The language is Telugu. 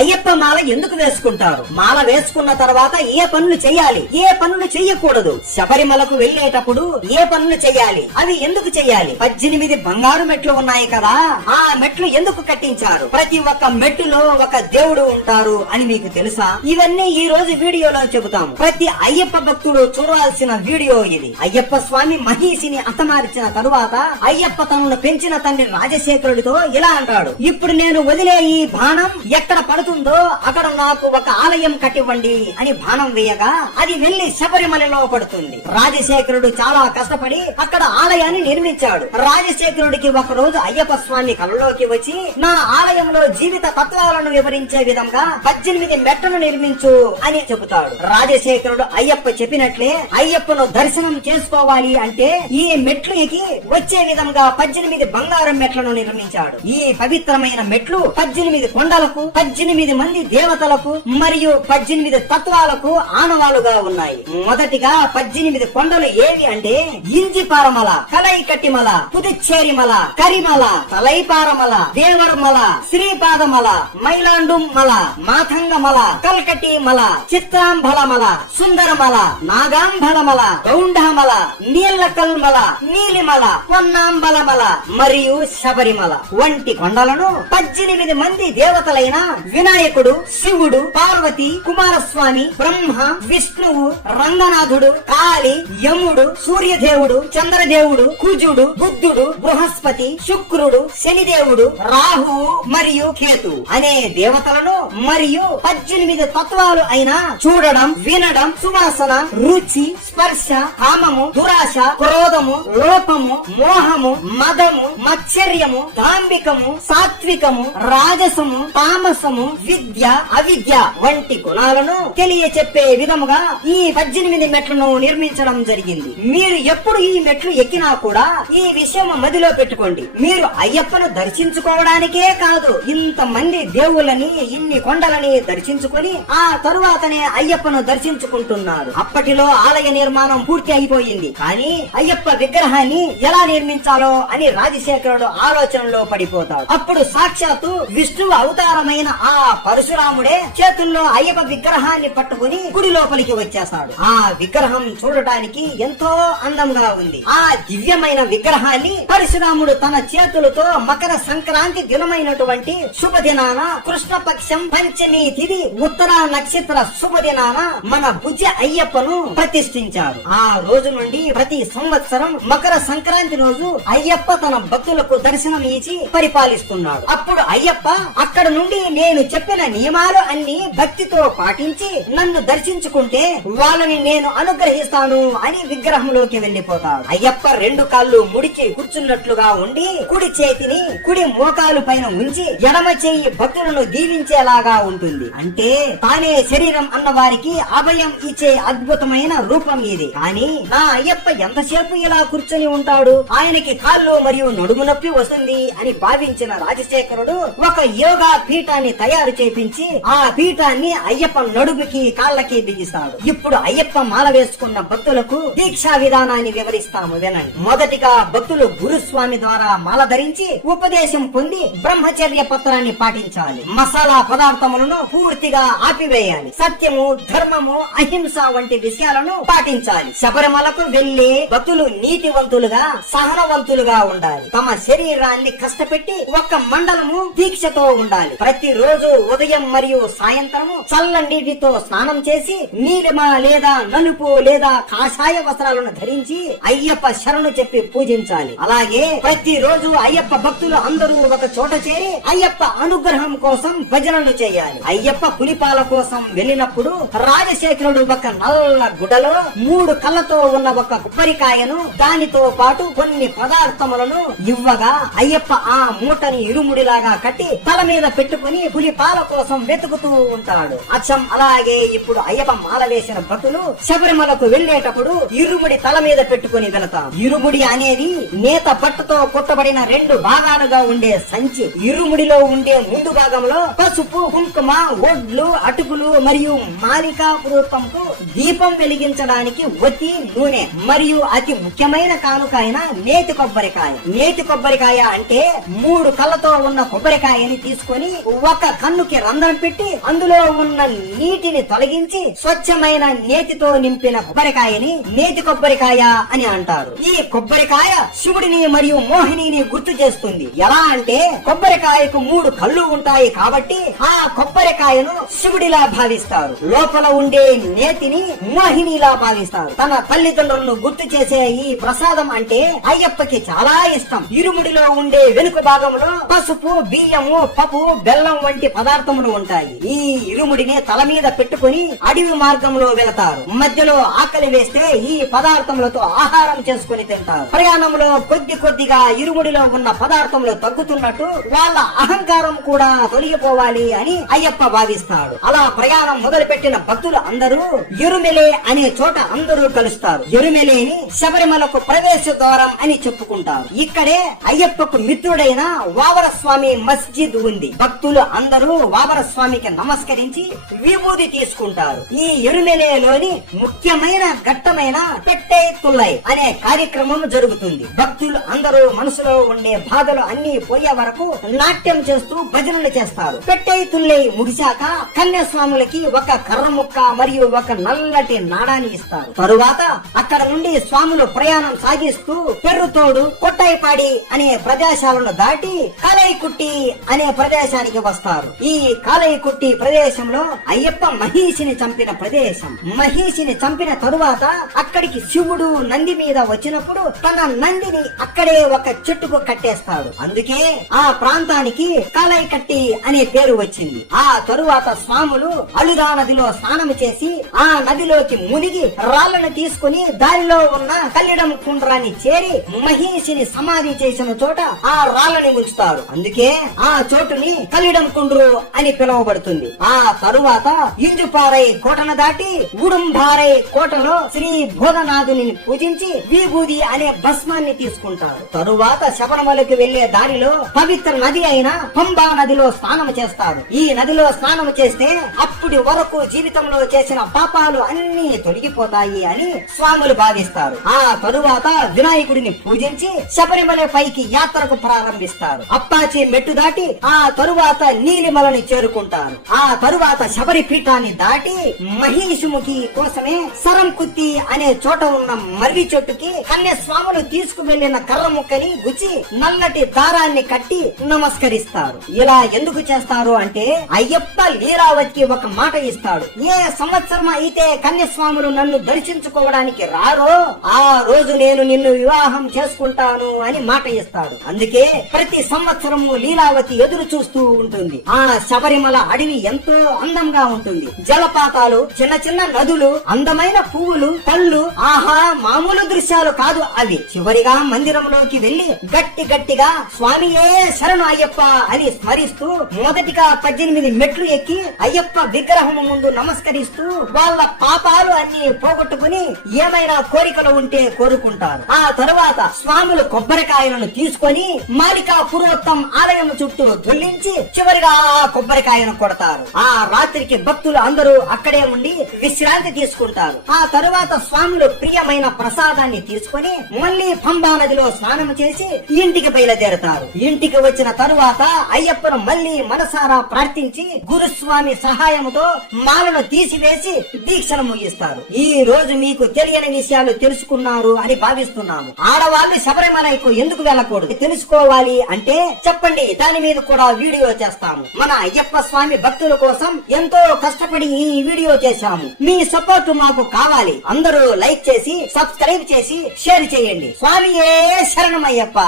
అయ్యప్ప మాల ఎందుకు వేసుకుంటారు? మాల వేసుకున్న తర్వాత ఏ పనులు చేయాలి, ఏ పనులు చెయ్యకూడదు? శబరిమలకు వెళ్లేటప్పుడు ఏ పనులు చెయ్యాలి, అవి ఎందుకు చెయ్యాలి? 18 బంగారు మెట్లు ఉన్నాయి కదా, ఆ మెట్లు ఎందుకు కట్టించారు? ప్రతి ఒక్క మెట్టులో ఒక దేవుడు ఉంటారు అని మీకు తెలుసా? ఇవన్నీ ఈ రోజు వీడియోలో చెబుతాము. ప్రతి అయ్యప్ప భక్తుడు చూడాల్సిన వీడియో ఇది. అయ్యప్ప స్వామి మహిషిని హతమార్చిన తరువాత అయ్యప్ప తనను పెంచిన తండ్రి రాజశేఖరుడితో ఇలా అంటాడు, ఇప్పుడు నేను వదిలే ఈ బాణం ఎక్కడ పడుతుందో అక్కడ నాకు ఒక ఆలయం కట్టివ్వండి అని బాణం వేయగా అది వెళ్లి శబరిమలలో పడుతుంది. రాజశేఖరుడు చాలా కష్టపడి అక్కడ ఆలయాన్ని నిర్మించాడు. రాజశేఖరుడికి ఒక రోజు అయ్యప్ప స్వామి కలలోకి వచ్చి, నా ఆలయంలో జీవిత తత్వాలను వివరించే విధంగా 18 మెట్లను నిర్మించు అని చెబుతాడు. రాజశేఖరుడు అయ్యప్ప చెప్పినట్లే అయ్యప్పను దర్శనం చేసుకోవాలి అంటే ఈ మెట్లు ఎక్కి వచ్చే విధంగా 18 బంగారం మెట్లను నిర్మించాడు. ఈ పవిత్రమైన మెట్లు 18 కొండలకు, 18 మంది దేవతలకు మరియు 18 తత్వాలకు ఆనవాలుగా ఉన్నాయి. మొదటిగా 18 కొండలు ఏవి అంటే ఇంజిపారమల, కలైకట్టిమల, పుదుచ్చేరిమల, కరిమల, తలైపారమల, దేవర్మల, శ్రీపాదమల, మైలాండుమల, మాతంగమల, కల్కటి మల, చిత్రాంబలమల, సుందరమల, నాగాంబలమల, గౌండమల, నీలకల్మల, నీలిమల, పొన్నాంబలమల మరియు శబరిమల వంటి కొండలను 18 మంది దేవతలైన వినాయకుడు, శివుడు, పార్వతి, కుమారస్వామి, బ్రహ్మ, విష్ణువు, రంగనాథుడు, కాళి, యముడు, సూర్యదేవుడు, చంద్రదేవుడు, కుజుడు, బుద్ధుడు, బృహస్పతి, శుక్రుడు, శనిదేవుడు, రాహువు మరియు కేతు అనే దేవతలను మరియు 18 తత్వాలు అయిన చూడడం, వినడం, సువాసన, రుచి, స్పర్శ, కామము, దురాశ, క్రోధము, లోపము, మోహము, మదము, మత్సర్యము, దాంభికము, సాత్వికము, రాజసము, తామసము, విద్య, అవిద్య వంటి గుణాలను తెలియచెప్పే విధముగా ఈ 18 మెట్లను నిర్మించడం జరిగింది. మీరు ఎప్పుడు ఈ మెట్లు ఎక్కినా కూడా ఈ విషయం మదిలో పెట్టుకోండి. మీరు అయ్యప్పను దర్శించుకోవడానికే కాదు, ఇంతమంది దేవుళ్ళని, ఇన్ని కొండలని దర్శించుకొని ఆ తరువాతనే అయ్యప్పను దర్శించుకుంటున్నారు. అప్పటిలో ఆలయ నిర్మాణం పూర్తి అయిపోయింది. కానీ అయ్యప్ప విగ్రహాన్ని ఎలా నిర్మించాలో అని రాజశేఖరుడు ఆలోచనలో పడిపోతాడు. అప్పుడు సాక్షాత్తు విష్ణువు అవతారమైన ఆ పరశురాముడే చేతుల్లో అయ్యప్ప విగ్రహాన్ని పట్టుకుని గుడి లోపలికి వచ్చేస్తాడు. ఆ విగ్రహం చూడటానికి ఎంతో అందంగా ఉంది. ఆ దివ్యమైన విగ్రహాన్ని పరశురాముడు తన చేతులతో మకర సంక్రాంతి దినమైనటువంటి శుభదినాన కృష్ణపక్షం పంచమి తిథి ఉత్తర నక్షత్ర శుభదినాన మన భుజ అయ్యప్పను ప్రతిష్ఠించారు. ఆ రోజు నుండి ప్రతి సంవత్సరం మకర సంక్రాంతి రోజు అయ్యప్ప తన భక్తులకు దర్శనం ఇచ్చి పరిపాలిస్తున్నాడు. అప్పుడు అయ్యప్ప అక్కడ నుండి నేను చెప్పిన నియమాలు అన్ని భక్తితో పాటించి నన్ను దర్శించుకుంటే వాళ్ళని నేను అనుగ్రహిస్తాను అని విగ్రహంలోకి వెళ్లిపోతాడు. అయ్యప్ప 2 కాళ్ళు ముడిచి కూర్చున్నట్లుగా ఉండి కుడి చేతిని కుడి మోకాలు పైన ఉంచి ఎడమ చేయి భక్తులను దీవించేలాగా ఉంటుంది. అంటే తానే శరీరం అన్న వారికి అభయం ఇచ్చే అద్భుతమైన రూపం ఇది. కానీ నా అయ్యప్ప ఎంతసేపు ఇలా కూర్చొని ఉంటాడు, ఆయనకి కాళ్ళు మరియు నడుము నొప్పి వస్తుంది అని భావించిన రాజశేఖరుడు ఒక యోగా పీఠాన్ని తయారు చేపించి ఆ పీఠాన్ని అయ్యప్ప నడుముకి కాళ్ళకి బిగిస్తాడు. ఇప్పుడు అయ్యప్ప మాల వేసుకున్న భక్తులకు దీక్షా విధానాన్ని వివరిస్తాము, వినండి. మొదటిగా భక్తులు గురుస్వామి ద్వారా మాల ధరించి ఉపదేశం పొంది బ్రహ్మచర్య పత్రాన్ని పాటించాలి. మసాలా పదార్థములను పూర్తిగా ఆపివేయాలి. సత్యము, ధర్మము, అహింస వంటి విషయాలను పాటించాలి. శబరిమలకు వెళ్లే భక్తులు నీతివంతులుగా, సహనవంతులుగా ఉండాలి. తమ శరీరాన్ని కష్టపెట్టి ఒక్క మండలము దీక్షతో ఉండాలి. ప్రతిరోజు ఉదయం మరియు సాయంత్రము చల్లనీటితో స్నానం చేసి నీలిమ లేదా నలుపు లేదా కాషాయ వస్త్రాలను ధరించి అయ్యప్ప శరణు చెప్పి పూజించాలి. అలాగే ప్రతిరోజు అయ్యప్ప భక్తులు అందరూ ఒక చోట చేరి అయ్యప్ప అనుగ్రహం కోసం భజనలు చేయాలి. అయ్యప్ప పులిపాల కోసం వెళ్ళినప్పుడు రాజశేఖరుడు ఒక నల్ల గుడ్డలో 3 కళ్ళతో ఉన్న ఒక కొబ్బరికాయను దానితో పాటు కొన్ని పదార్థములను ఇవ్వగా అయ్యప్ప ఆ మూటని ఇరుముడిలాగా కట్టి తల మీద పెట్టుకుని పులిపాల కోసం వెతుకుతూ ఉంటాడు. అచ్చం అలాగే ఇప్పుడు అయ్యప్ప మాల వేసిన భక్తులు శబరిమలకు వెళ్లేటప్పుడు ఇరుముడి తల మీద పెట్టుకుని వెళతారు. ఇరుముడి అనేది నేత పట్టుతో కొట్టబడిన 2 భాగాలుగా ఉండే సంచి. ఇరుముడిలో ఉండే ముందు భాగంలో పసుపు, కుంకుమ, ఒడ్లు, అటుకులు మరియు మాలికా పురుతంకు దీపం వెలిగించడానికి ఒత్తి, నూనె మరియు అతి ముఖ్యమైన కానుక అయిన నేతి కొబ్బరికాయ. నేతి కొబ్బరికాయ అంటే 3 కళ్ళతో ఉన్న కొబ్బరికాయని తీసుకొని ఒక కన్నుకి దానికి రంధ్రం పెట్టి అందులో ఉన్న నీటిని తొలగించి స్వచ్ఛమైన నేతితో నింపిన కొబ్బరికాయని నేతి కొబ్బరికాయ అని అంటారు. ఈ కొబ్బరికాయ శివుడిని మరియు మోహినిని గుర్తు చేస్తుంది. ఎలా అంటే కొబ్బరికాయకు 3 కళ్ళు ఉంటాయి కాబట్టి ఆ కొబ్బరికాయను శివుడిలా భావిస్తారు. లోపల ఉండే నేతిని మోహినిలా భావిస్తారు. తన తల్లిదండ్రులను గుర్తు చేసే ఈ ప్రసాదం అంటే అయ్యప్పకి చాలా ఇష్టం. ఇరుముడిలో ఉండే వెనుక భాగంలో పసుపు, బియ్యము, పప్పు, బెల్లం వంటి పదార్థములు ఉంటాయి. ఈ ఇరుముడిని తల మీద పెట్టుకుని అడవి మార్గంలో వెళతారు. మధ్యలో ఆకలి వేస్తే ఈ పదార్థములతో ఆహారం చేసుకుని తింటారు. ప్రయాణంలో కొద్దిగా ఇరుముడిలో ఉన్న పదార్థములు తగ్గుతున్నట్టు వాళ్ళ అహంకారం కూడా తొలగిపోవాలి అని అయ్యప్ప భావిస్తాడు. అలా ప్రయాణం మొదలు పెట్టిన భక్తులు అందరూ ఎరుమెలే అనే చోట అందరూ కలుస్తారు. ఎరుమెలేని శబరిమలకు ప్రవేశ ద్వారం అని చెప్పుకుంటారు. ఇక్కడే అయ్యప్పకు మిత్రుడైన వావర స్వామి మస్జిద్ ఉంది. భక్తులు అందరూ వావర స్వామికి నమస్కరించి విభూది తీసుకుంటారు. ఈ ఎరుమెలేలోని ముఖ్యమైన ఘట్టమైన పెట్టే తుల్లై అనే కార్యక్రమం జరుగుతుంది. భక్తులు అందరూ మనసులో ఉండే బాధలు అన్ని పోయే వరకు నాట్యం చేస్తూ భజనలు చేస్తారు. పెట్టే తుల్లై ముగిశాక కన్యాస్వాములకి ఒక కర్ర ముక్క మరియు ఒక నల్లటి నాడాన్ని ఇస్తారు. తరువాత అక్కడ నుండి స్వాములు ప్రయాణం సాగిస్తూ పెర్రుతోడు, కొట్టాయిపాడి అనే ప్రదేశాలను దాటి కాలైకుట్టి అనే ప్రదేశానికి వస్తారు. ఈ కాలైకుట్టి ప్రదేశంలో అయ్యప్ప మహిషిని చంపిన ప్రదేశం. మహిషిని చంపిన తరువాత అక్కడికి శివుడు నంది మీద వచ్చినప్పుడు తన నందిని అక్కడే ఒక చెట్టుకు కట్టేస్తాడు. అందుకే ఆ ప్రాంతానికి కాలైకట్టి అనే పేరు వచ్చింది. ఆ తరువాత స్వాములు అలుదా నదిలో స్నానం చేసి ఆ నదిలోకి మునిగి రాళ్లను తీసుకుని దారిలో ఉన్న కల్లిడం కుండ్రాన్ని చేరి మహిషిని సమాధి చేసిన చోట ఆ రాళ్లని ఉంచుతారు. అందుకే ఆ చోటుని కల్లిడం కుండ్రు అని పిలువబడుతుంది. ఆ తరువాత ఇంజుపారై కోటను దాటి ఉడుంబారై కోటలో శ్రీ భోగనాథుని పూజించి విభూది అనే భస్మాన్ని తీసుకుంటారు. తరువాత శబరిమలకు వెళ్లే దారిలో పవిత్ర నది అయిన పంబా నదిలో స్నానం చేస్తారు. ఈ నదిలో స్నానం చేస్తే అప్పటి వరకు జీవితంలో చేసిన పాపాలు అన్ని తొలగిపోతాయి అని స్వాములు భావిస్తారు. ఆ తరువాత వినాయకుడిని పూజించి శబరిమల పైకి యాత్రకు ప్రారంభిస్తారు. అప్పాచి మెట్టు దాటి ఆ తరువాత నీలిమలని చేరుకుంటారు. ఆ తరువాత శబరి పీఠాన్ని దాటి మహిషముఖి కోసమే సరంకుత్తి అనే చోట ఉన్న మర్రి చెట్టుకి కన్యస్వాములు తీసుకువెళ్లిన కర్ర ముక్కని గుచ్చి నల్లటి దారాన్ని కట్టి నమస్కరిస్తారు. ఇలా ఎందుకు చేస్తారు అంటే అయ్యప్ప లీలావతికి ఒక మాట ఇస్తాడు. ఏ సంవత్సరం అయితే కన్యస్వాములు నన్ను దర్శించుకోవడానికి రారో ఆ రోజు నేను నిన్ను వివాహం చేసుకుంటాను అని మాట ఇస్తాడు. అందుకే ప్రతి సంవత్సరము లీలావతి ఎదురు చూస్తూ ఉంటుంది. ఆ శబరిమల అడవి ఎంతో అందంగా ఉంటుంది. జలపాతాలు, చిన్న చిన్న నదులు, అందమైన పువ్వులు, పళ్ళు, ఆహా మామూలు దృశ్యాలు కాదు అవి. చివరిగా మందిరంలోకి వెళ్లి గట్టిగా స్వామియే శరణు అయ్యప్ప అని స్మరిస్తూ మొదటిగా 18 మెట్లు ఎక్కి అయ్యప్ప విగ్రహం ముందు నమస్కరిస్తూ వాళ్ళ పాపాలు అన్ని పోగొట్టుకుని ఏమైనా కోరికలు ఉంటే కోరుకుంటారు. ఆ తరువాత స్వాములు కొబ్బరికాయలను తీసుకొని మాలికా పురోత్తం ఆలయం చుట్టూ దొల్లించి చివరిగా ఆ కొబ్బరికాయను కొడతారు. ఆ రాత్రికి భక్తులు అందరూ అక్కడే ఉండి విశ్రాంతి తీసుకుంటారు. ఆ తరువాత స్వాములు ప్రియమైన ప్రసాదాన్ని తీసుకొని మళ్లీ పంబా నదిలో స్నానం చేసి ఇంటికి బయలుదేరతారు. ఇంటికి వచ్చిన తరువాత అయ్యప్పను మళ్లీ మనసారా ప్రార్థించి గురుస్వామి సహాయంతో మాలను తీసివేసి దీక్షను ముగిస్తారు. ఈ రోజు మీకు తెలియని విషయాలు తెలుసుకున్నారు అని భావిస్తున్నాము. ఆడవాళ్లు శబరిమలకు ఎందుకు వెళ్ళకూడదు తెలుసుకోవాలి అంటే చెప్పండి, దాని మీద కూడా వీడియో చేస్తాము. మన అయ్యప్ప స్వామి భక్తుల కోసం ఎంతో కష్టపడి ఈ వీడియో చేశాము. మీ సపోర్ట్ మాకు కావాలి. అందరూ లైక్ చేసి సబ్స్క్రైబ్ చేసి షేర్ చేయండి. స్వామియే శరణమయ్యప్ప.